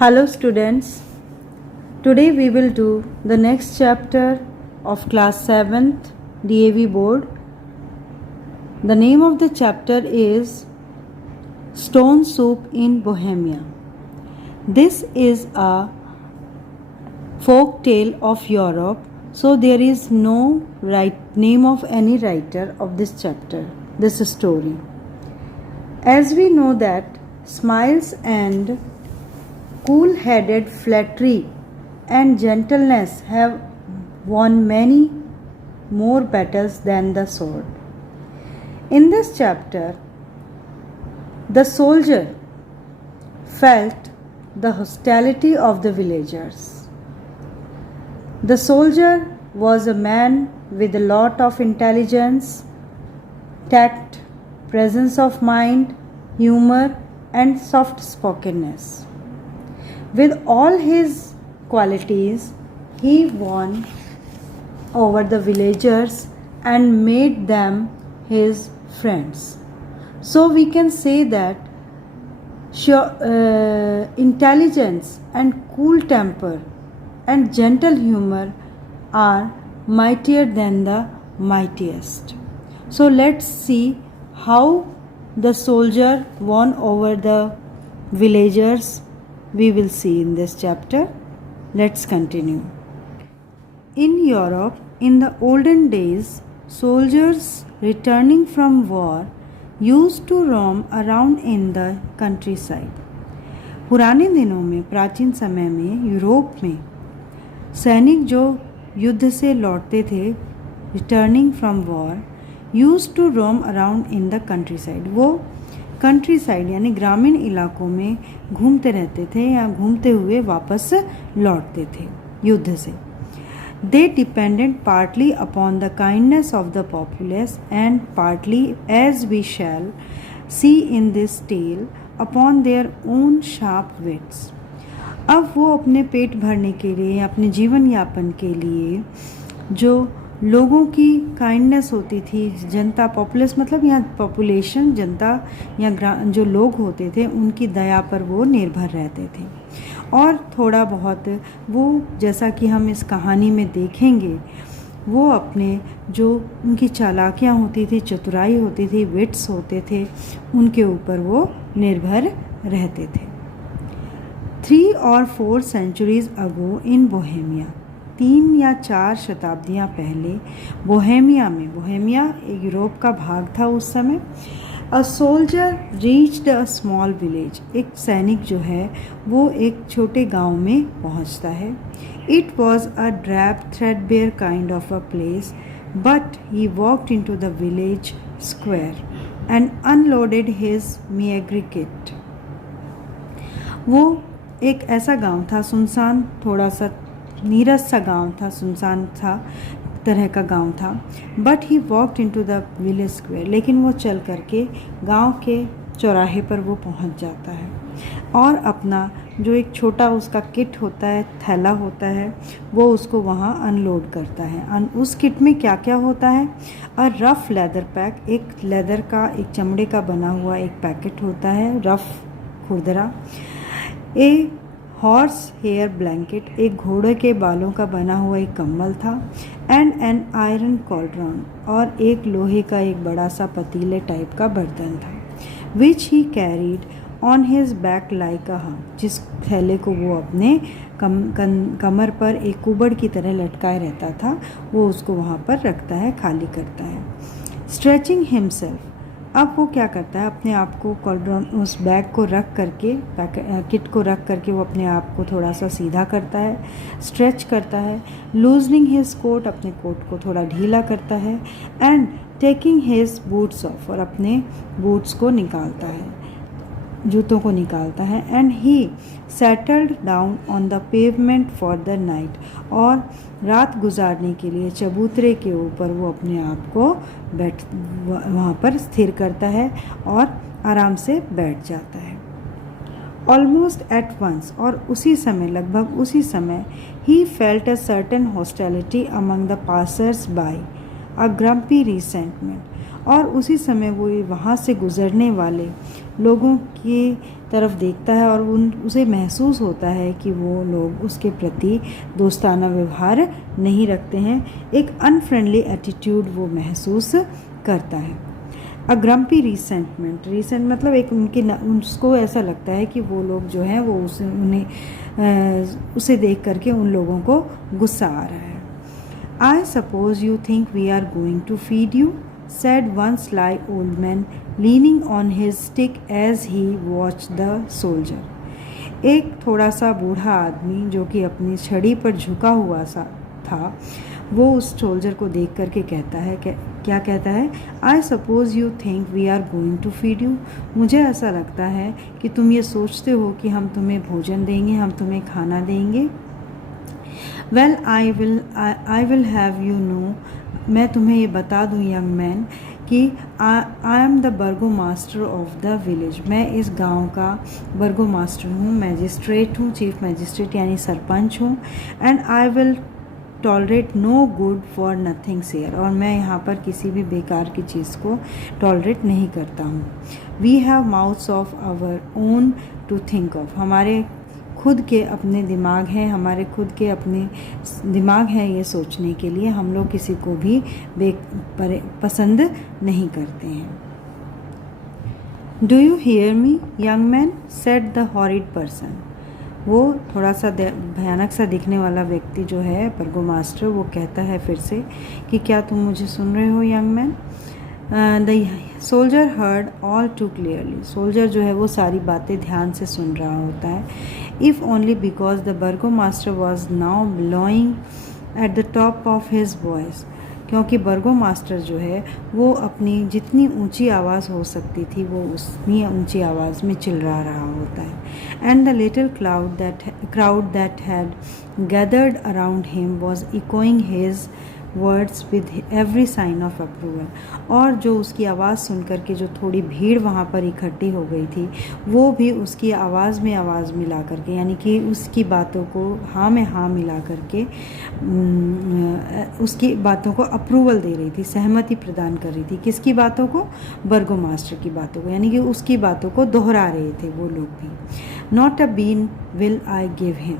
Hello students, today we will do the next chapter of class 7th DAV board. The name of the chapter is Stone Soup in Bohemia. This is a folk tale of Europe, so there is no name of any writer of this chapter, this story. As we know that smiles and cool-headed flattery and gentleness have won many more battles than the sword. In this chapter, the soldier felt the hostility of the villagers. The soldier was a man with a lot of intelligence, tact, presence of mind, humor, and soft-spokenness. With all his qualities, he won over the villagers and made them his friends. So we can say that intelligence and cool temper and gentle humor are mightier than the mightiest. So let's see how the soldier won over the villagers. We will see in this chapter. Let's continue. In Europe, in the olden days, soldiers returning from war used to roam around in the countryside. पुराने दिनों में, प्राचीन समय में Europe में सैनिक जो युद्ध से लौटते थे, returning from war, used to roam around in the country side. वो कंट्री साइड यानी ग्रामीण इलाकों में घूमते रहते थे या घूमते हुए वापस लौटते थे युद्ध से. They depended partly upon the kindness of the populace and partly, as we shall see in this tale, upon their own sharp wits. अब वो अपने पेट भरने के लिए, अपने जीवन यापन के लिए जो लोगों की काइंडनेस होती थी, जनता, पॉपुलस मतलब यहाँ पॉपुलेशन, जनता या जो लोग होते थे उनकी दया पर वो निर्भर रहते थे. और थोड़ा बहुत वो, जैसा कि हम इस कहानी में देखेंगे, वो अपने जो उनकी चालाकियाँ होती थी, चतुराई होती थी, विट्स होते थे, उनके ऊपर वो निर्भर रहते थे. 3 or 4 centuries ago in Bohemia, 3 या 4 शताब्दियाँ पहले बोहेमिया में, बोहेमिया एक यूरोप का भाग था उस समय, a soldier reached a small village. एक सैनिक जो है वो एक छोटे गांव में पहुंचता है. It was a drab threadbare kind of a place, but he walked into the village square and unloaded his meagre kit. वो एक ऐसा गांव था, सुनसान, थोड़ा सा नीरस सा गांव था, सुनसान था तरह का गांव था. But he walked into the village square, लेकिन वो चल करके गांव के चौराहे पर वो पहुंच जाता है और अपना जो एक छोटा उसका किट होता है, थैला होता है, वो उसको वहाँ अनलोड करता है. उस किट में क्या क्या होता है? अ रफ़ लेदर पैक, एक लेदर का, एक चमड़े का बना हुआ एक पैकेट होता है, rough खुरदरा. A horse hair blanket, एक घोड़े के बालों का बना हुआ एक कंबल था. एंड एन आयरन कॉल्ड्रॉन, और एक लोहे का एक बड़ा सा पतीले टाइप का बर्तन था. Which he carried on his back like a hump, जिस थैले को वो अपने कमर पर एक कुबड़ की तरह लटकाए रहता था, वो उसको वहाँ पर रखता है, खाली करता है. स्ट्रेचिंग हिमसेल्फ, अब वो क्या करता है, अपने आप को कॉल्ड्रॉन, उस बैग को रख करके, किट को रख करके वो अपने आप को थोड़ा सा सीधा करता है, स्ट्रेच करता है. लूजनिंग हिज कोट, अपने कोट को थोड़ा ढीला करता है. And taking his boots of, और अपने बूट्स को निकालता है, जूतों को निकालता है. And he settled down on the pavement for the night, और रात गुजारने के लिए चबूतरे के ऊपर वो अपने आप को वहाँ पर स्थिर करता है और आराम से बैठ जाता है. ऑलमोस्ट एट वंस, और उसी समय, लगभग उसी समय, he felt a certain hostility among the passers bye. A grumpy resentment. और उसी समय वो वहाँ से गुज़रने वाले लोगों की तरफ देखता है और उसे महसूस होता है कि वो लोग उसके प्रति दोस्ताना व्यवहार नहीं रखते हैं। एक अनफ्रेंडली एटीट्यूड वो महसूस करता है। अ ग्रम्पी रिसेंट मतलब एक उसको ऐसा लगता है कि वो लोग जो हैं वो उसे देख करके उन लोगों को गुस्सा आ रहा है। I suppose you think we are going to feed you, said one sly old man, leaning on his stick as he watched the soldier. एक थोड़ा सा बूढ़ा आदमी जो कि अपनी छड़ी पर झुका हुआ सा था, वो उस सोल्जर को देख करके कहता है क्या कहता है? I suppose you think we are going to feed you. मुझे ऐसा लगता है कि तुम ये सोचते हो कि हम तुम्हें भोजन देंगे, हम तुम्हें खाना देंगे। Well I will have you know, मैं तुम्हें ये बता दूँ यंग मैन कि I am the burgomaster of the village. मैं इस गांव का बर्गो मास्टर हूँ, मैजिस्ट्रेट हूँ, चीफ मैजिस्ट्रेट यानी सरपंच हूँ। And I will tolerate no good for nothing sayer, और मैं यहाँ पर किसी भी बेकार की चीज़ को टॉलरेट नहीं करता हूँ। We have mouths of our own to think of, हमारे खुद के अपने दिमाग हैं, हमारे खुद के अपने दिमाग हैं ये सोचने के लिए। हम लोग किसी को भी पसंद नहीं करते हैं। Do you hear me young man, said the horrid person. वो थोड़ा सा भयानक सा दिखने वाला व्यक्ति जो है बर्गो मास्टर, वो कहता है फिर से कि क्या तुम मुझे सुन रहे हो young man. The soldier heard all too clearly, soldier जो है वो सारी बातें ध्यान से सुन रहा होता है। If only because the Virgo master was now blowing at the top of his voice, क्योंकि बर्गो मास्टर जो है वो अपनी जितनी ऊंची आवाज़ हो सकती थी वो उतनी ऊंची आवाज़ में चिल्ला रहा होता है। And the little crowd that had gathered around him was echoing his words with every sign of approval, और जो उसकी आवाज़ सुन कर के जो थोड़ी भीड़ वहाँ पर इकट्ठी हो गई थी वो भी उसकी आवाज़ में आवाज़ मिला करके, यानी कि उसकी बातों को हाँ में हाँ मिला करके उसकी बातों को अप्रूवल दे रही थी, सहमति प्रदान कर रही थी। किसकी बातों को? बर्गो मास्टर की बातों को, यानी कि उसकी बातों को दोहरा रहे थे वो लोग भी। Not a bean will I give him,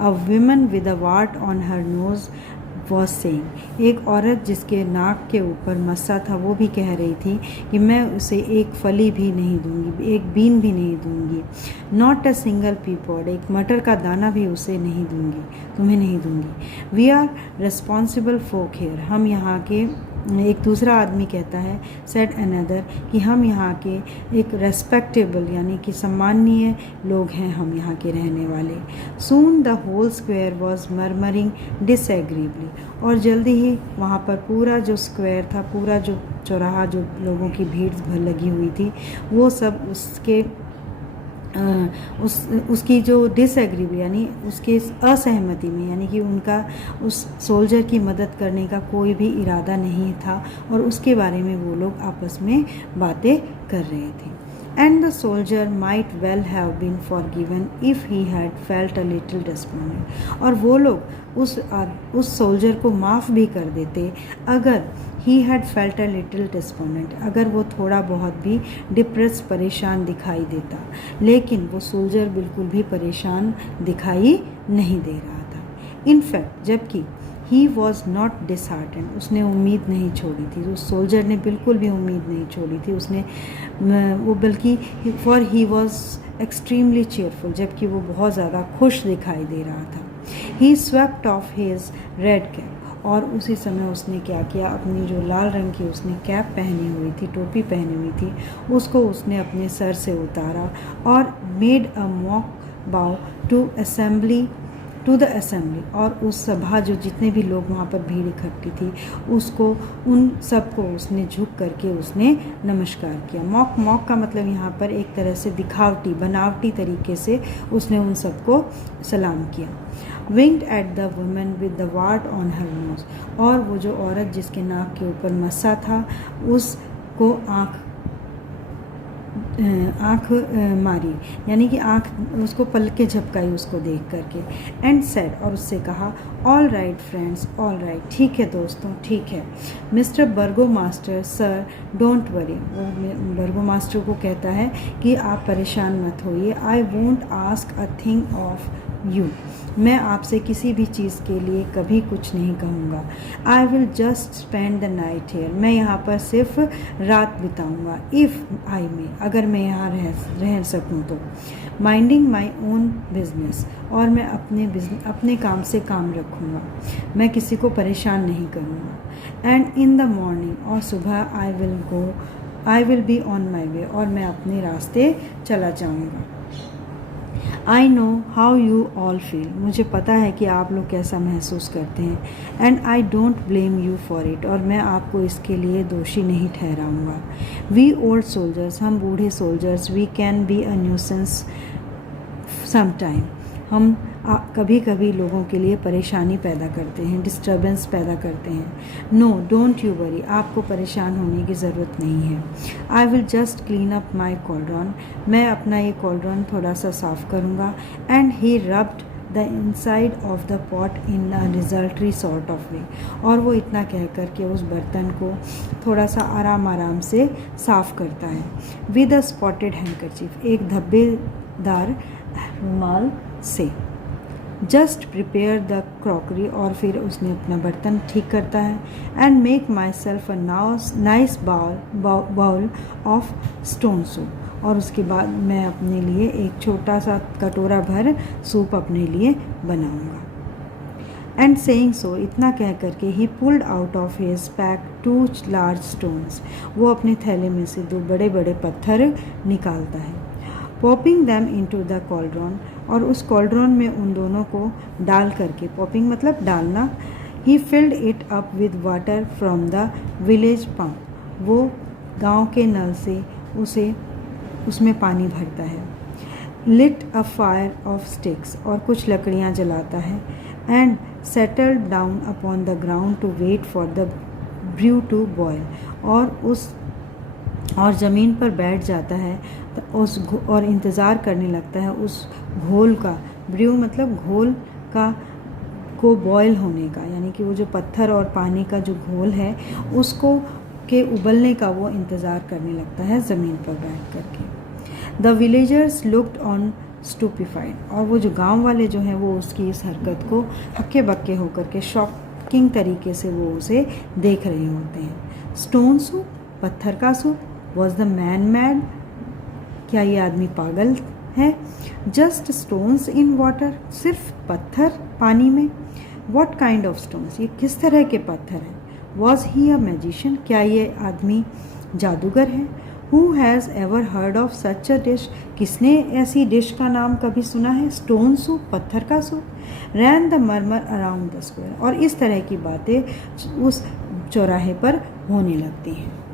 a woman with a wart on her nose was saying, एक औरत जिसके नाक के ऊपर मस्सा था वो भी कह रही थी कि मैं उसे एक फली भी नहीं दूंगी, एक बीन भी नहीं दूंगी। Not a single pea pod, एक मटर का दाना भी उसे नहीं दूंगी, तुम्हें नहीं दूंगी। We are responsible folk here, हम यहाँ के, एक दूसरा आदमी कहता है, सेड अनदर, कि हम यहाँ के एक रेस्पेक्टेबल यानी कि सम्माननीय लोग हैं हम यहाँ के रहने वाले। Soon the whole square was murmuring disagreeably, और जल्दी ही वहाँ पर पूरा जो स्क्वायर था, पूरा जो चौराहा जो लोगों की भीड़ भर लगी हुई थी, वो सब उसके उसकी जो डिसएग्रीबल यानी उसके असहमति में, यानी कि उनका उस सोल्जर की मदद करने का कोई भी इरादा नहीं था, और उसके बारे में वो लोग आपस में बातें कर रहे थे। And the soldier might well have been forgiven if he had felt a little disappointed, और वो लोग उस सोल्जर को माफ़ भी कर देते अगर ही had felt a little disappointed, अगर वो थोड़ा बहुत भी डिप्रेस परेशान दिखाई देता। लेकिन वो सोल्जर बिल्कुल भी परेशान दिखाई नहीं दे रहा था। इनफैक्ट जबकि ही वॉज नॉट डिसहार्टेंड, उसने उम्मीद नहीं छोड़ी थी, उस सोल्जर ने बिल्कुल भी उम्मीद नहीं छोड़ी थी, उसने वो बल्कि for he was extremely cheerful, जबकि वो बहुत ज़्यादा खुश दिखाई दे रहा था। He swept off his red cap, और उसी समय उसने क्या किया, अपनी जो लाल रंग की उसने कैप पहनी हुई थी, टोपी पहनी हुई थी, उसको उसने अपने सर से उतारा और मेड अ मॉक बाउ टू द असेंबली, और उस सभा जो जितने भी लोग वहाँ पर भीड़ इकट्ठी थी उसको, उन सबको उसने झुक करके उसने नमस्कार किया। मॉक का मतलब यहाँ पर एक तरह से दिखावटी बनावटी तरीके से उसने उन सबको सलाम किया। Winked at the woman with the wart on her nose, और वो जो औरत जिसके नाक के ऊपर मस्सा था उसको मारी, यानी कि आँख उसको पलकें झपकाई उसको देख करके। एंड सेड, और उससे कहा, all right friends, all right, ठीक है दोस्तों, ठीक है। Mister Virgo master, sir don't worry, वो बर्गो मास्टर को कहता है कि आप परेशान मत होइए। I won't ask a thing of you, मैं आपसे किसी भी चीज़ के लिए कभी कुछ नहीं कहूँगा। I will just spend the night here, मैं यहाँ पर सिर्फ रात बिताऊँगा। इफ़ आई मे, अगर मैं यहाँ रह सकूँ तो। माइंडिंग माई ओन बिजनेस, और मैं अपने काम से काम रखूँगा, मैं किसी को परेशान नहीं करूँगा। एंड इन द मॉर्निंग, और सुबह I will be on my way, और मैं अपने रास्ते चला जाऊँगा। I know how you all feel, मुझे पता है कि आप लोग कैसा महसूस करते हैं। And I don't blame you for it, और मैं आपको इसके लिए दोषी नहीं ठहराऊँगा। वी ओल्ड सोल्जर्स, हम बूढ़े soldiers, we can be a nuisance sometime, हम कभी कभी लोगों के लिए परेशानी पैदा करते हैं, डिस्टर्बेंस पैदा करते हैं। नो डोंट यू वरी, आपको परेशान होने की ज़रूरत नहीं है। I will just clean up my cauldron, मैं अपना ये कॉलड्रॉन थोड़ा सा साफ़ करूँगा। And he rubbed the inside of the pot in a desultory sort of way, और वो इतना कह कर के उस बर्तन को थोड़ा सा आराम से साफ़ करता है। विद अ स्पॉटेड हैंकरचीफ, एक धब्बेदार रुमाल से। जस्ट प्रिपेयर द क्रॉकरी, और फिर उसने अपना बर्तन ठीक करता है। And make myself a nice bowl of stone soup, और उसके बाद मैं अपने लिए एक छोटा सा कटोरा भर सूप अपने लिए बनाऊंगा। एंड सेइंग सो, इतना कह करके ही pulled out of his pack 2 large stones, वो अपने थैले में से 2 बड़े बड़े पत्थर निकालता है। पॉपिंग दैम इनटू द कॉलड्रॉन, और उस कॉलड्रॉन में उन दोनों को डाल करके, पॉपिंग मतलब डालना, he filled it up with water from the village pump, वो गांव के नल से उसमें पानी भरता है। Lit a fire of sticks, और कुछ लकड़ियां जलाता है। And settled down upon the ground to wait for the brew to boil, और ज़मीन पर बैठ जाता है और इंतज़ार करने लगता है उस घोल का, ब्रू मतलब घोल का, को बॉयल होने का, यानी कि वो जो पत्थर और पानी का जो घोल है उसको के उबलने का वो इंतज़ार करने लगता है ज़मीन पर बैठ करके। The villagers looked on stupefied, और वो जो गांव वाले जो हैं वो उसकी इस हरकत को हक्के बक्के होकर के शॉकिंग तरीके से वो उसे देख रहे होते हैं। स्टोन सूप, पत्थर का soup. Was the man mad, क्या ये आदमी पागल है? जस्ट स्टोन्स इन वाटर, सिर्फ पत्थर पानी में। वॉट काइंड ऑफ स्टोन्स, ये किस तरह के पत्थर हैं? वॉज ही अ मैजिशियन, क्या ये आदमी जादूगर है? Who has ever heard of such a dish, किसने ऐसी डिश का नाम कभी सुना है? स्टोन सूप, पत्थर का soup. Rain the murmur around the square, और इस तरह की बातें उस चौराहे पर होने लगती हैं।